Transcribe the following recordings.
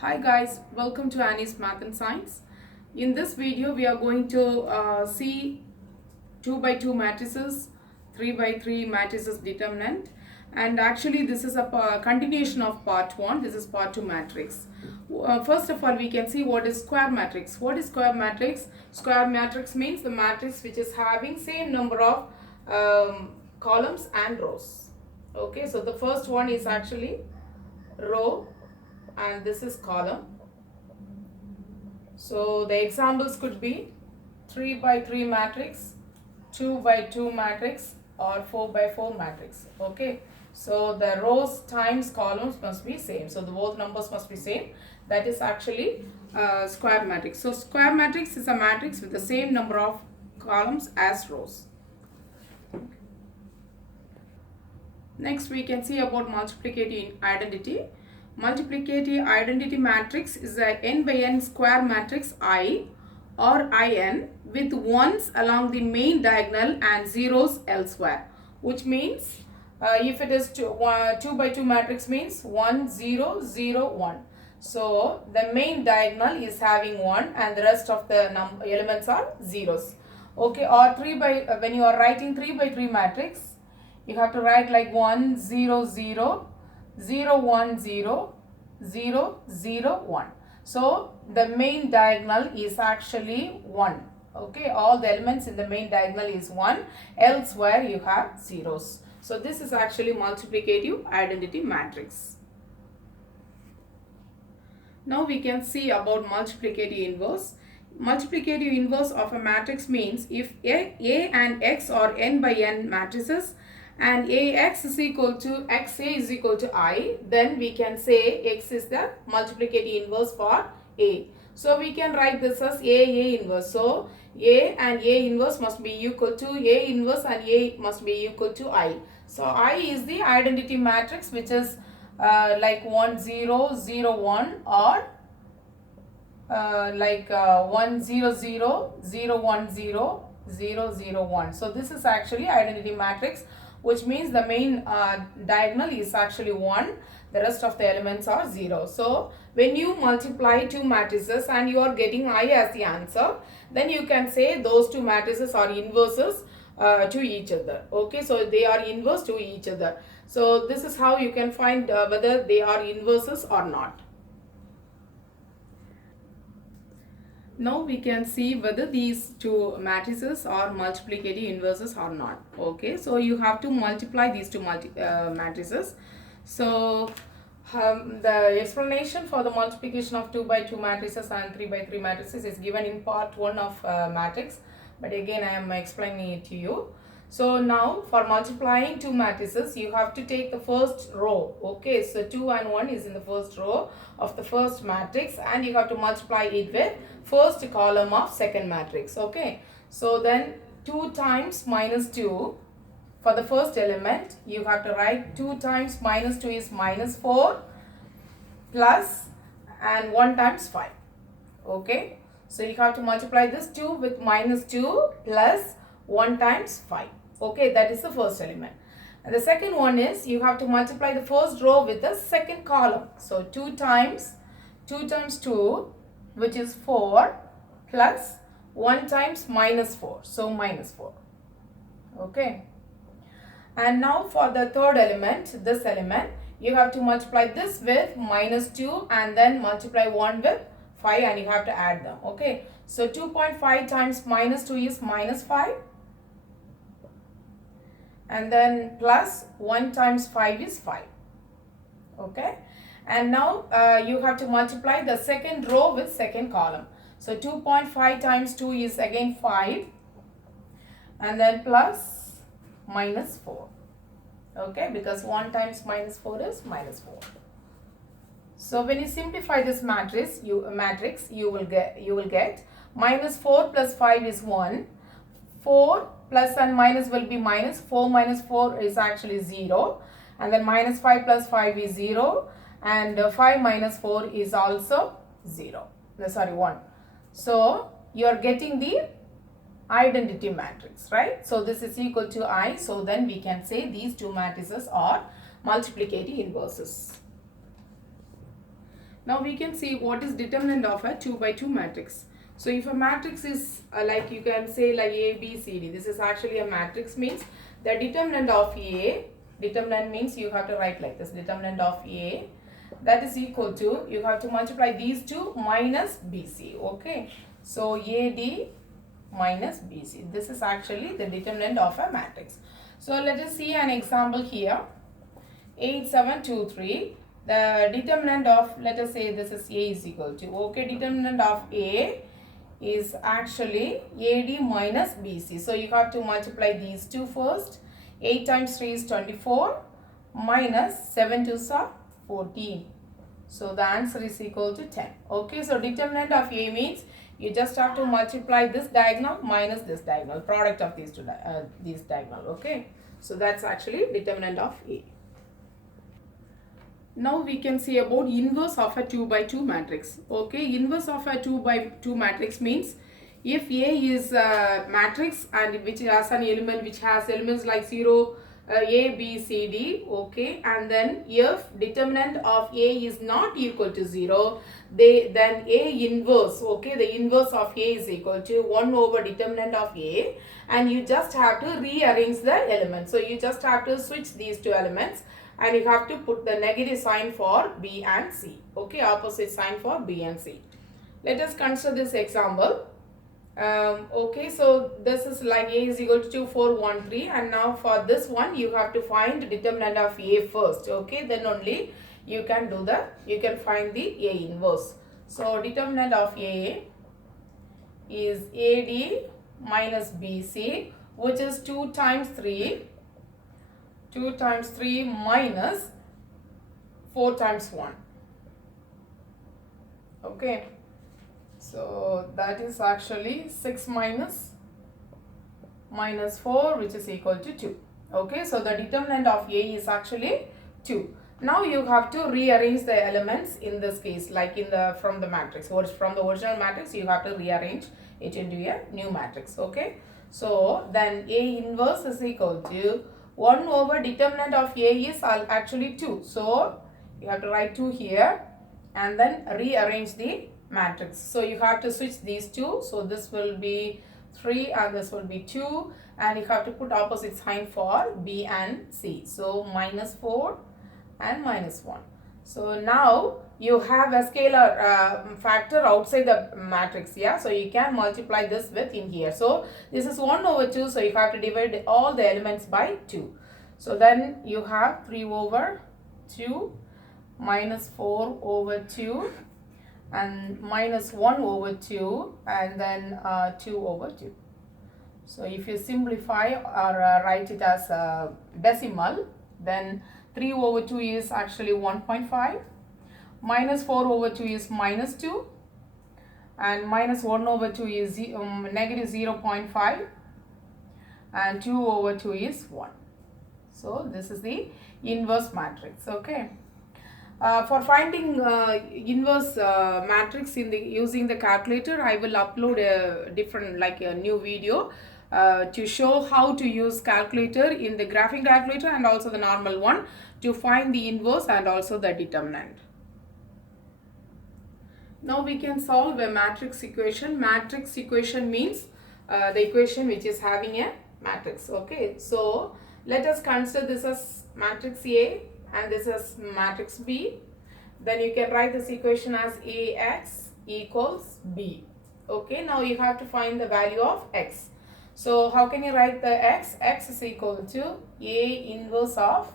Hi guys, welcome to Annie's Math and Science. In this video we are going to see 2 by 2 matrices, 3 by 3 matrices determinant, and actually this is a continuation of part 1. This is part 2 matrix. First of all, we can see what is square matrix. What is square matrix? Square matrix means the matrix which is having same number of columns and rows. Okay, so the first one is actually row and this is column. So the examples could be 3 by 3 matrix, 2 by 2 matrix, or 4 by 4 matrix. Okay, so the rows times columns must be same, so the both numbers must be same. That is actually square matrix. So square matrix is a matrix with the same number of columns as rows. Next we can see about multiplicative identity. Multiplicative identity matrix is a n by n square matrix I or In with ones along the main diagonal and zeros elsewhere, which means if it is 2 by 2 matrix means 1 0 0 1. So the main diagonal is having 1 and the rest of the elements are zeros. Okay, or 3 by when you are writing 3 by 3 matrix, you have to write like 1 0 0 0 1 0 0 0 1. So the main diagonal is actually 1. Okay, all the elements in the main diagonal is 1, elsewhere you have zeros. So this is actually multiplicative identity matrix. Now we can see about multiplicative inverse. Multiplicative inverse of a matrix means if A and X are n by n matrices and Ax is equal to Xa is equal to I, then we can say X is the multiplicative inverse for A. So we can write this as A inverse. So A and A inverse must be equal to A inverse and A must be equal to I. So I is the identity matrix which is like 1 0 0 1 or like 1 0 0 0 1 0 0 0 1. So this is actually identity matrix, which means the main diagonal is actually 1, the rest of the elements are 0. So when you multiply two matrices and you are getting I as the answer, then you can say those two matrices are inverses to each other. Okay, so they are inverse to each other. So this is how you can find whether they are inverses or not. Now we can see whether these two matrices are multiplicative inverses or not. Okay, so you have to multiply these two matrices. So the explanation for the multiplication of 2 by 2 matrices and 3 by 3 matrices is given in part 1 of matrix, but again I am explaining it to you. So now for multiplying two matrices, you have to take the first row. Okay, so 2 and 1 is in the first row of the first matrix and you have to multiply it with first column of second matrix. Okay, so then 2 times minus 2 for the first element, you have to write 2 times minus 2 is minus 4 plus and 1 times 5. Okay, so you have to multiply this 2 with minus 2 plus 1 times 5. Okay, that is the first element. And the second one is you have to multiply the first row with the second column. So 2 times 2, which is 4 plus 1 times minus 4. So minus 4. Okay. And now for the third element, this element, you have to multiply this with minus 2 and then multiply 1 with 5 and you have to add them. Okay. So 2.5 times minus 2 is minus 5. And then plus 1 times 5 is 5. Okay. And now you have to multiply the second row with second column. So 2.5 times 2 is again 5. And then plus minus 4. Okay, because 1 times minus 4 is minus 4. So when you simplify this matrix, you will get minus 4 plus 5 is 1. 4 plus and minus will be minus. 4 minus 4 is actually 0. And then minus 5 plus 5 is 0. And 5 minus 4 is also 0. Sorry, 1. So you are getting the identity matrix, right? So this is equal to I. So then we can say these two matrices are multiplicative inverses. Now we can see what is determinant of a 2 by 2 matrix. So if a matrix is like you can say like A, B, C, D, this is actually a matrix, means the determinant of A, determinant means you have to write like this, determinant of A, that is equal to, you have to multiply these two minus BC, okay. So AD minus BC, this is actually the determinant of a matrix. So let us see an example here. 8, 7, 2, 3. The determinant of, let us say this is A is equal to, okay, determinant of A is actually AD minus BC. So you have to multiply these two first. 8 times 3 is 24 minus 7 2s are 14. So the answer is equal to 10. Okay, so determinant of A means you just have to multiply this diagonal minus this diagonal, product of these two these diagonal. Okay, so that's actually determinant of A. Now we can see about inverse of a 2 by 2 matrix. Okay, inverse of a 2 by 2 matrix means if A is a matrix and which has an element which has elements like 0, A, B, C, D, okay, and then if determinant of A is not equal to 0, then A inverse, okay, the inverse of A is equal to 1 over determinant of A, and you just have to rearrange the elements. So you just have to switch these two elements and you have to put the negative sign for B and C, okay, opposite sign for B and C. Let us consider this example. Okay, so this is like A is equal to 2, 4, 1, 3, and now for this one you have to find determinant of A first, okay, then only you can do the, you can find the A inverse. So determinant of A is AD minus BC, which is 2 times 3, 2 times 3 minus 4 times 1, okay. So that is actually 6 minus 4, which is equal to 2. Okay, so the determinant of A is actually 2. Now you have to rearrange the elements in this case, like in the from the matrix, or from the original matrix you have to rearrange it into a new matrix. Okay, so then A inverse is equal to 1 over determinant of A is actually 2. So you have to write 2 here and then rearrange the matrix. So you have to switch these two. So this will be 3 and this will be 2, and you have to put opposite sign for B and C. So minus 4 and minus 1. So now you have a scalar factor outside the matrix, yeah, so you can multiply this with in here. So this is 1 over 2, so you have to divide all the elements by 2. So then you have 3 over 2 minus 4 over 2 and minus 1 over 2 and then 2 over 2. So if you simplify or write it as a decimal, then 3 over 2 is actually 1.5, minus 4 over 2 is minus 2, and minus 1 over 2 is negative 0.5, and 2 over 2 is 1. So this is the inverse matrix. Okay. For finding inverse matrix in the using the calculator, I will upload a different, like a new video to show how to use calculator in the graphing calculator and also the normal one to find the inverse and also the determinant. Now we can solve a matrix equation. Matrix equation means the equation which is having a matrix. Okay, so let us consider this as matrix A and this is matrix B. Then you can write this equation as AX equals B. Okay, now you have to find the value of X. So how can you write the X? X is equal to A inverse of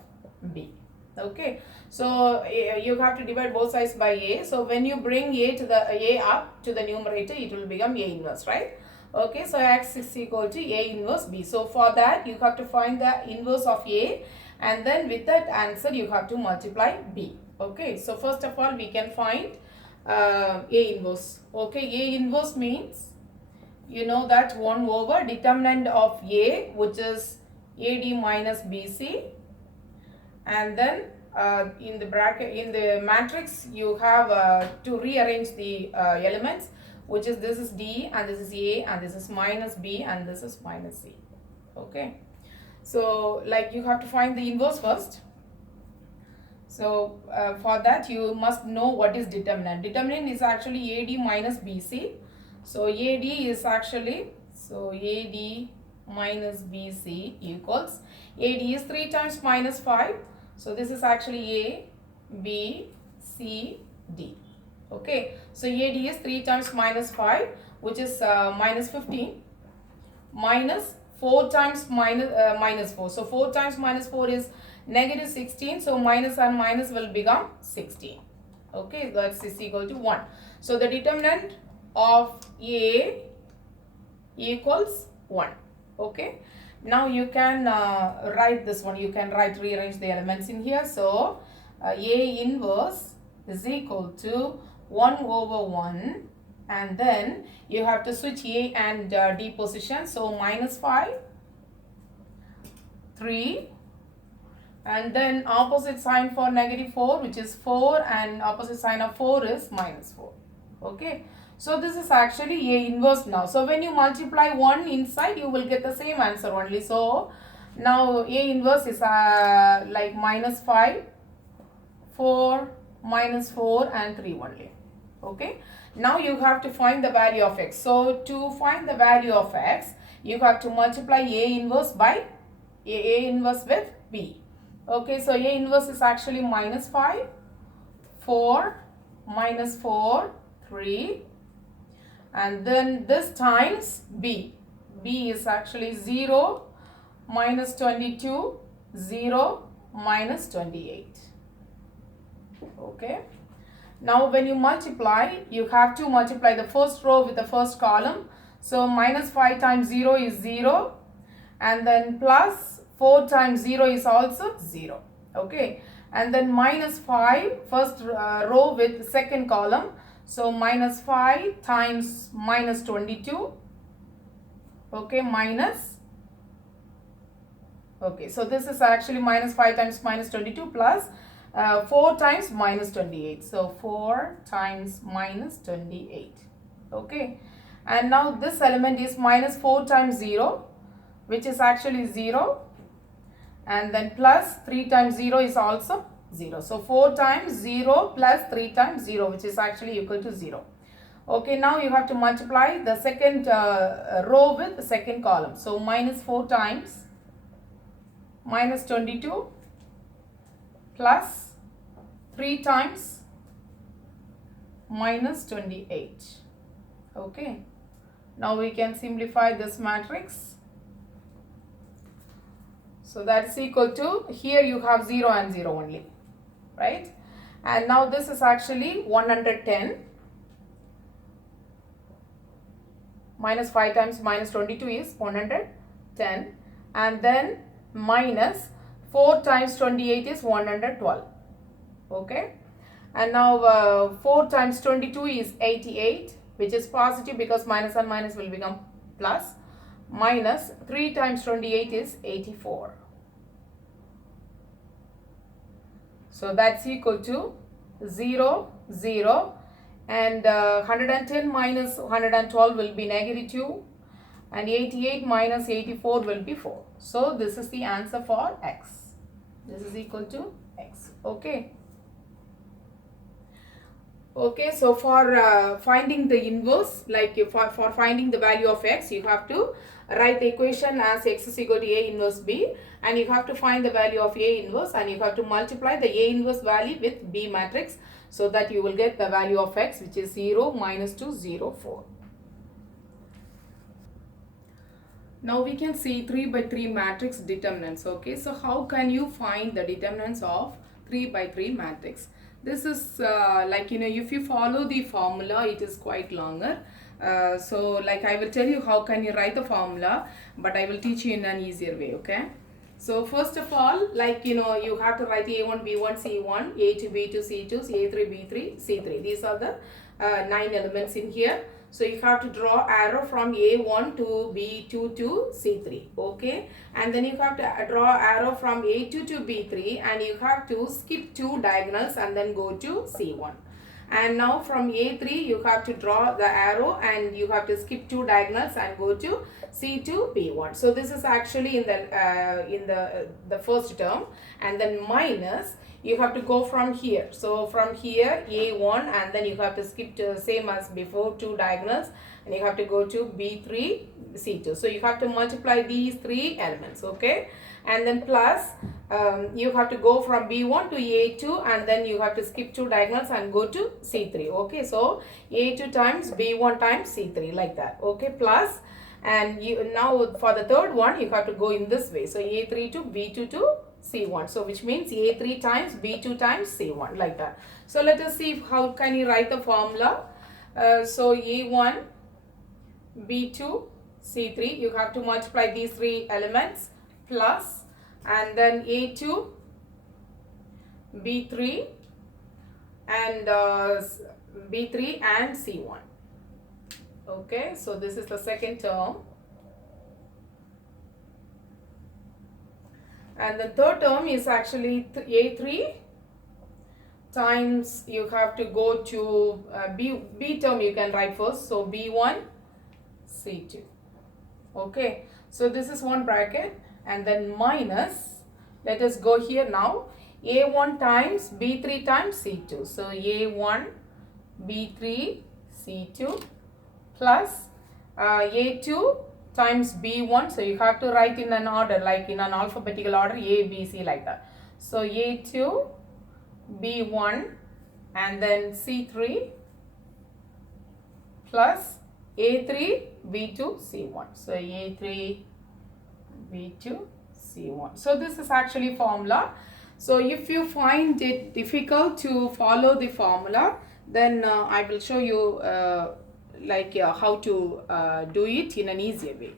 B. Okay, so you have to divide both sides by A. So when you bring A up to the numerator, it will become A inverse, right? Okay, so X is equal to A inverse B. So for that you have to find the inverse of A, and then with that answer you have to multiply B. Okay, so first of all we can find A inverse. Okay, A inverse means you know that 1 over determinant of A, which is AD minus BC, and then in the bracket, in the matrix you have to rearrange the elements, which is this is D and this is A and this is minus B and this is minus C. Okay, so like you have to find the inverse first. So for that you must know what is determinant. Determinant is actually AD minus BC. So AD is actually, so AD minus BC equals, AD is 3 times minus 5. So this is actually A, B, C, D. Okay, so AD is 3 times minus 5, which is minus 15, minus 4 times minus 4. So 4 times minus 4 is negative 16. So minus and minus will become 16. Okay, that's is equal to 1. So the determinant of A equals 1. Okay, now you can write this one. You can rearrange the elements in here. So A inverse is equal to 1 over 1, and then you have to switch A and D position. So minus 5, 3, and then opposite sign for negative 4, which is 4, and opposite sign of 4 is minus 4. Okay, so this is actually A inverse now. So when you multiply 1 inside, you will get the same answer only. So now A inverse is like minus 5, 4, minus 4 and 3 only. Okay, now you have to find the value of x. So to find the value of x, you have to multiply A inverse by A inverse with B. Okay, so A inverse is actually minus 5, 4, minus 4, 3, and then this times B. B is actually 0, minus 22, 0, minus 28. Okay, now when you multiply, you have to multiply the first row with the first column. So minus 5 times 0 is 0, and then plus 4 times 0 is also 0. Okay, and then minus 5 first row with second column. So minus 5 times minus 22. Okay, minus, okay, so this is actually minus 5 times minus 22 plus 4 times minus 28. So 4 times minus 28. Okay, and now this element is minus 4 times 0, which is actually 0, and then plus 3 times 0 is also 0. So 4 times 0 plus 3 times 0, which is actually equal to 0. Okay, now you have to multiply the second row with the second column. So minus 4 times minus 22 plus 3 times minus 28. Okay, now we can simplify this matrix. So that is equal to, here you have 0 and 0 only, right? And now this is actually 110. Minus 5 times minus 22 is 110. And then minus 4 times 28 is 112. Okay. And now 4 times 22 is 88, which is positive because minus and minus will become plus. Minus 3 times 28 is 84. So that's equal to 0, 0, and 110 minus 112 will be negative 2, and 88 minus 84 will be 4. So this is the answer for x. This is equal to x. Okay. Okay, so for finding the inverse, like for finding the value of x, you have to write the equation as x is equal to A inverse B, and you have to find the value of A inverse, and you have to multiply the A inverse value with B matrix, so that you will get the value of x, which is 0, minus 2, 0, 4. Now we can see 3 by 3 matrix determinants. Okay, so how can you find the determinants of 3 by 3 matrix? This is like, if you follow the formula, it is quite longer. So like I will tell you how can you write the formula, but I will teach you in an easier way. Okay, so first of all, like you have to write A1 B1 C1, A2 B2 C2, A3 B3 C3. These are the 9 elements in here. So you have to draw arrow from A1 to B2 to C3. Okay, and then you have to draw arrow from A2 to B3, and you have to skip 2 diagonals and then go to C1. And now from A3 you have to draw the arrow and you have to skip 2 diagonals and go to C2 B1. So this is actually in the first term, and then minus, you have to go from here. So from here A1, and then you have to skip to same as before, 2 diagonals, and you have to go to B3 C2. So you have to multiply these 3 elements, okay, and then plus you have to go from B1 to A2, and then you have to skip 2 diagonals and go to C3, okay. So A2 times B1 times C3, like that, okay, plus, and you now for the third one you have to go in this way. So A3 to B2 to C1, so which means A3 times B2 times C1, like that. So let us see how can you write the formula. So A1 B2 C3, you have to multiply these 3 elements, plus, and then A2 B3 and B3 and C1, okay. So this is the second term, and the third term is actually A3 times, you have to go to B term you can write first, so B1 C2, okay. So this is one bracket, and then minus, let us go here now, A1 times B3 times C2, so A1 B3 C2 plus A2 times B1, so you have to write in an order, like in an alphabetical order, A, B, C, like that. So A2 B1 and then C3 plus A3 B2 C1, so A3 B2 C1. So this is actually formula. So if you find it difficult to follow the formula, then I will show you how to do it in an easier way.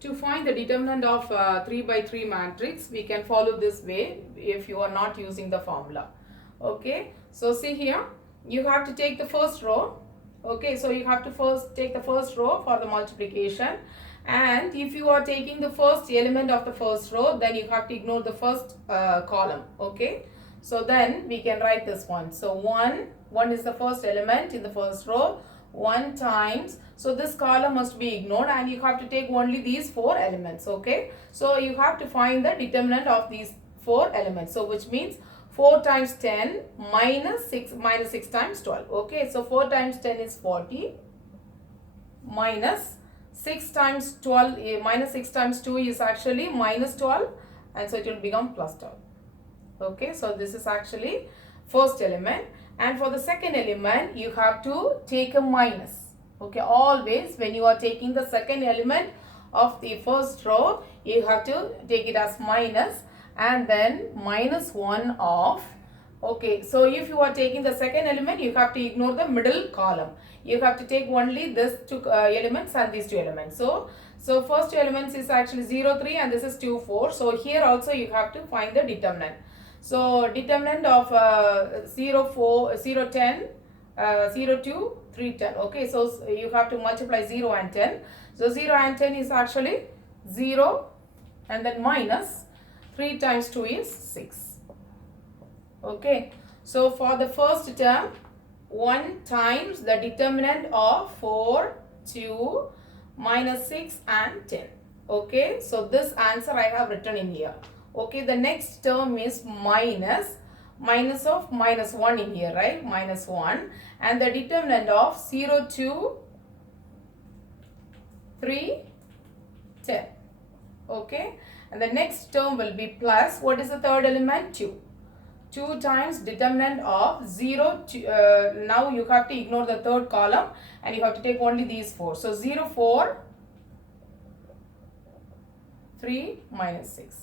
To find the determinant of 3 by 3 matrix, we can follow this way if you are not using the formula, okay. So see here, you have to take the first row, okay. So you have to first take the first row for the multiplication, and if you are taking the first element of the first row, then you have to ignore the first column, okay. So then we can write this one. So 1 is the first element in the first row, 1 times, so this column must be ignored, and you have to take only these 4 elements, okay. So you have to find the determinant of these 4 elements, so which means 4 times 10 minus 6 times 12, okay. So 4 times 10 is 40, minus 6 times 12, minus 6 times 2 is actually minus 12, and so it will become plus 12, okay. So this is actually first element, and for the second element you have to take a minus, okay. Always when you are taking the second element of the first row, you have to take it as minus, and then minus 1 of, okay. So if you are taking the second element, you have to ignore the middle column. You have to take only this 2 elements and these 2 elements. So first elements is actually 0, 3, and this is 2, 4. So here also you have to find the determinant. So determinant of 0, 4, 0, 10, 0, 2, 3, 10. Okay, so you have to multiply 0 and 10. So 0 and 10 is actually 0, and then minus 3 times 2 is 6. Okay, so for the first term, 1 times the determinant of 4, 2, minus 6 and 10. Okay, so this answer I have written in here. Okay, the next term is minus of minus 1 in here, right? Minus 1, and the determinant of 0, 2, 3, 10. Okay, and the next term will be plus, what is the third element? 2. 2 times determinant of 0, now you have to ignore the third column and you have to take only these 4. So 0, 4, 3, minus 6.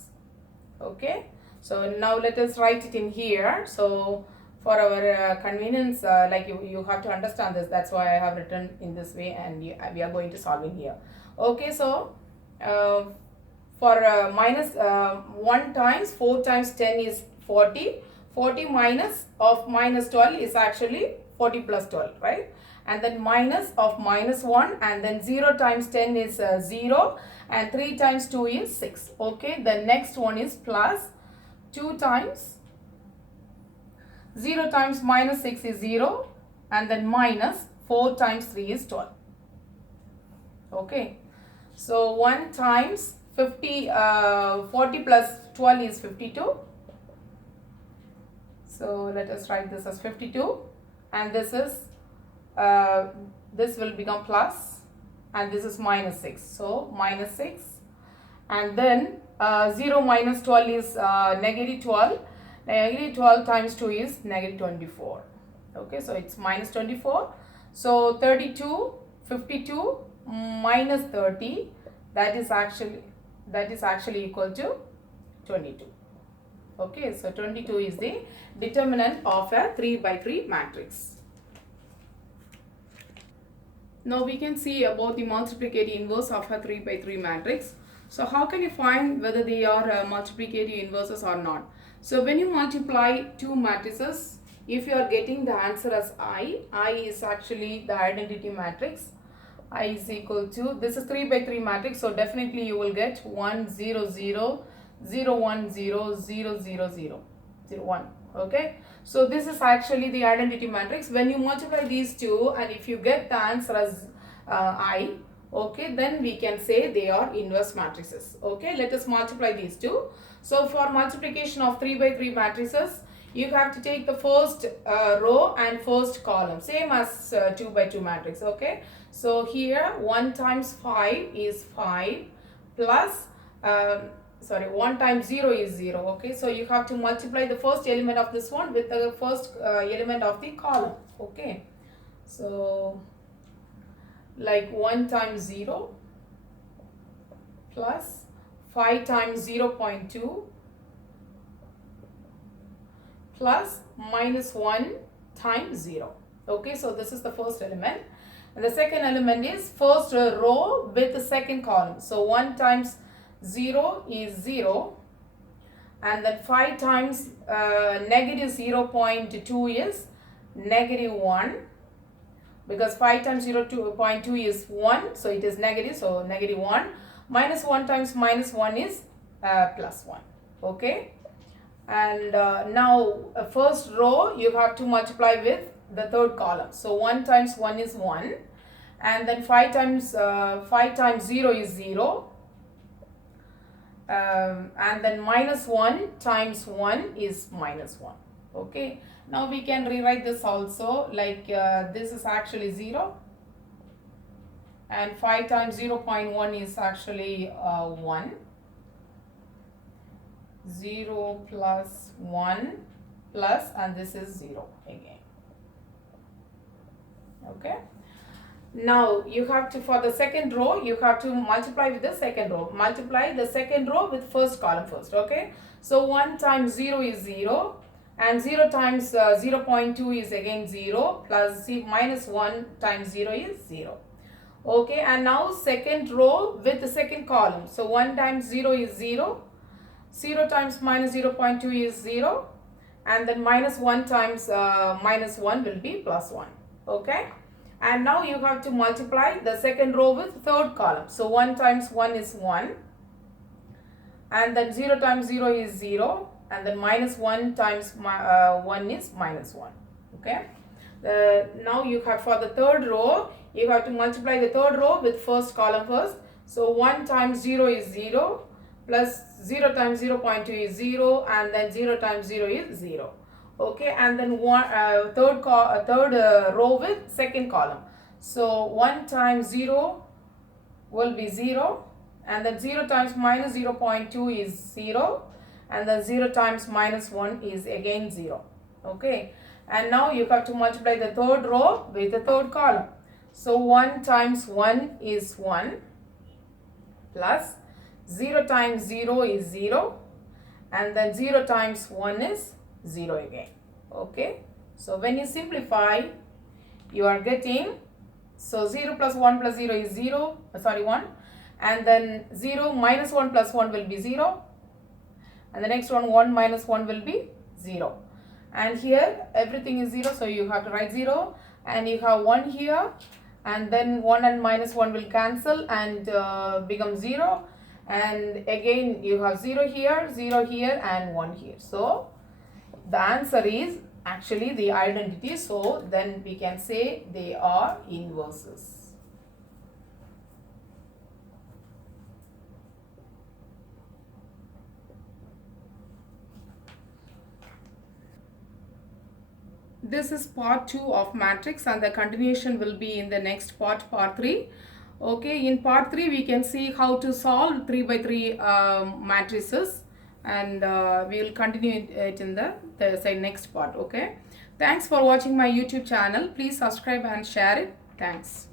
Okay, so now let us write it in here. So for our convenience, like you have to understand this, that's why I have written in this way, and we are going to solve in here. Okay, so for minus 1 times 4 times 10 is 40. 40 minus of minus 12 is actually 40 plus 12, right? And then minus of minus 1, and then 0 times 10 is 0, and 3 times 2 is 6. Okay, the next one is plus 2 times 0 times minus 6 is 0, and then minus 4 times 3 is 12. Okay, so 1 times 40 plus 12 is 52, So let us write this as 52, and this will become plus, and this is minus 6. So minus 6, and then 0 minus 12 is negative 12. Negative 12 times 2 is negative 24. Okay, so it's minus 24. So 32, 52 minus 30, that is actually equal to 22. Okay, so 22 is the determinant of a 3 by 3 matrix. Now we can see about the multiplicative inverse of a 3 by 3 matrix. So how can you find whether they are multiplicative inverses or not? So when you multiply two matrices, if you are getting the answer as I is actually the identity matrix. I is equal to, this is 3 by 3 matrix, so definitely you will get 1 0 0 0 1 0 0 0 0 0 1. Okay, so this is actually the identity matrix. When you multiply these two, and if you get the answer as I, okay, then we can say they are inverse matrices. Okay, let us multiply these two. So for multiplication of 3 by 3 matrices, you have to take the first row and first column, same as 2 by 2 matrix. Okay, so here 1 times 5 is 5 plus 1 times 0 is 0. Okay, so you have to multiply the first element of this one with the first element of the column. Okay, so like 1 times 0 plus 5 times 0 0.2 plus minus 1 times 0. Okay, so this is the first element. And the second element is first row with the second column. So 1 times 0 is 0, and then 5 times negative 0 0.2 is negative 1, because 5 times 0 0.2 is 1, so it is negative, so negative 1, minus 1 times minus 1 is plus 1. Okay, and now first row you have to multiply with the third column. So 1 times 1 is 1, and then 5 times 0 is 0, and then minus 1 times 1 is minus 1. Okay, now we can rewrite this also like this is actually 0, and 5 times 0 0.1 is actually 1. 0 plus 1 plus, and this is 0 again. Okay, now you have to, for the second row, you have to multiply with the second row. Multiply the second row with first column first. Okay, so 1 times 0 is 0, and 0 times 0 0.2 is again 0, plus minus 1 times 0 is 0. Okay, and now second row with the second column. So 1 times 0 is 0, 0 times minus 0 0.2 is 0, and then minus 1 times minus 1 will be plus 1. Okay, and now you have to multiply the second row with third column. So 1 times 1 is 1, and then 0 times 0 is 0, and then minus 1 times 1 is minus 1. Okay, now you have, for the third row, you have to multiply the third row with first column first. So 1 times 0 is 0, plus 0 times 0 0.2 is 0, and then 0 times 0 is 0. Okay, and then third row with second column. So 1 times 0 will be 0, and then 0 times minus 0 0.2 is 0, and then 0 times minus 1 is again 0. Okay, and now you have to multiply the third row with the third column. So 1 times 1 is 1, plus 0 times 0 is 0, and then 0 times 1 is 0 again. Okay, so when you simplify, you are getting, so 0 plus 1 plus 0 is 1, and then 0 minus 1 plus 1 will be 0, and the next one 1 minus 1 will be 0, and here everything is 0, so you have to write 0, and you have 1 here, and then 1 and minus 1 will cancel and become 0, and again you have 0 here, and 1 here. So the answer is actually the identity, so then we can say they are inverses. this is part 2 of matrix, and the continuation will be in the next part 3. Okay, in part 3 we can see how to solve 3 by 3 matrices, and we will continue it in the say next part. Okay, thanks for watching my YouTube channel. Please subscribe and share it. Thanks.